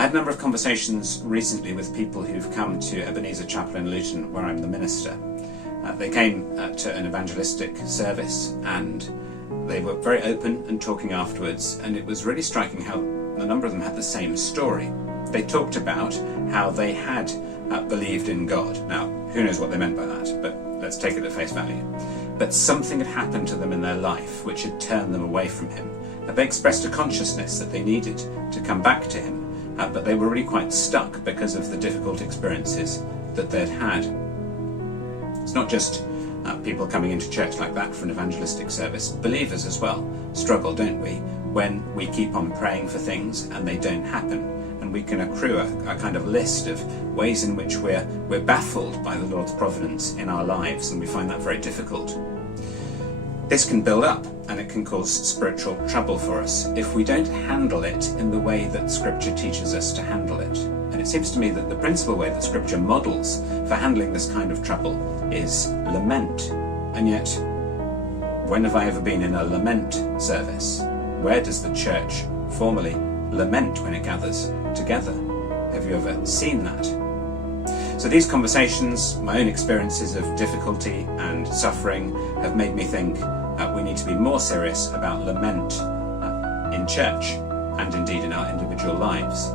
I had a number of conversations recently with people who've come to Ebenezer Chapel in Luton, where I'm the minister. They came to an evangelistic service and they were very open and talking afterwards, and it was really striking how a number of them had the same story. They talked about how they had believed in God. Now, who knows what they meant by that, but let's take it at face value. But something had happened to them in their life which had turned them away from him. They expressed a consciousness that they needed to come back to him, but they were really quite stuck because of the difficult experiences that they'd had. It's not just people coming into church like that for an evangelistic service. Believers as well struggle, don't we, when we keep on praying for things and they don't happen. And we can accrue a kind of list of ways in which we're baffled by the Lord's providence in our lives, and we find that very difficult. This can build up and it can cause spiritual trouble for us if we don't handle it in the way that Scripture teaches us to handle it. And it seems to me that the principal way that Scripture models for handling this kind of trouble is lament. And yet, when have I ever been in a lament service? Where does the church formally lament when it gathers together? Have you ever seen that? So these conversations, my own experiences of difficulty and suffering, have made me think we need to be more serious about lament in church and indeed in our individual lives.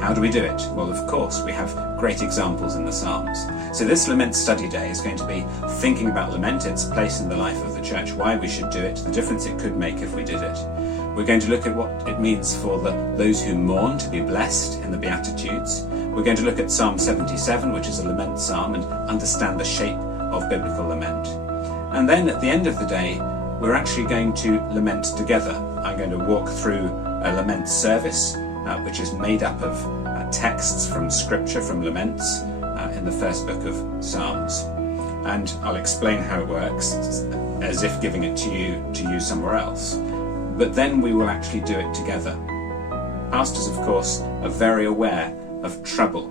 How do we do it? Well, of course, we have great examples in the Psalms. So this Lament study day is going to be thinking about lament, its place in the life of the church, why we should do it, the difference it could make if we did it. We're going to look at what it means for those who mourn to be blessed in the Beatitudes. We're going to look at Psalm 77, which is a lament psalm, and understand the shape of biblical lament. And then at the end of the day, we're actually going to lament together. I'm going to walk through a lament service, which is made up of texts from Scripture, from laments, in the first book of Psalms. And I'll explain how it works, as if giving it to you to use somewhere else. But then we will actually do it together. Pastors, of course, are very aware of trouble.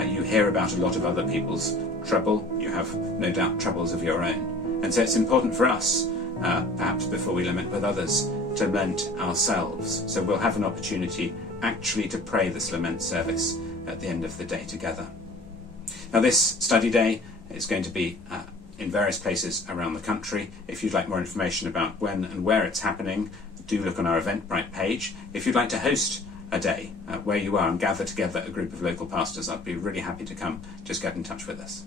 You hear about a lot of other people's trouble. You have no doubt troubles of your own. And so it's important for us, perhaps before we lament with others, to lament ourselves. So we'll have an opportunity actually to pray this lament service at the end of the day together. Now, this study day is going to be in various places around the country. If you'd like more information about when and where it's happening, do look on our Eventbrite page. If you'd like to host a day where you are and gather together a group of local pastors, I'd be really happy to come. Just get in touch with us.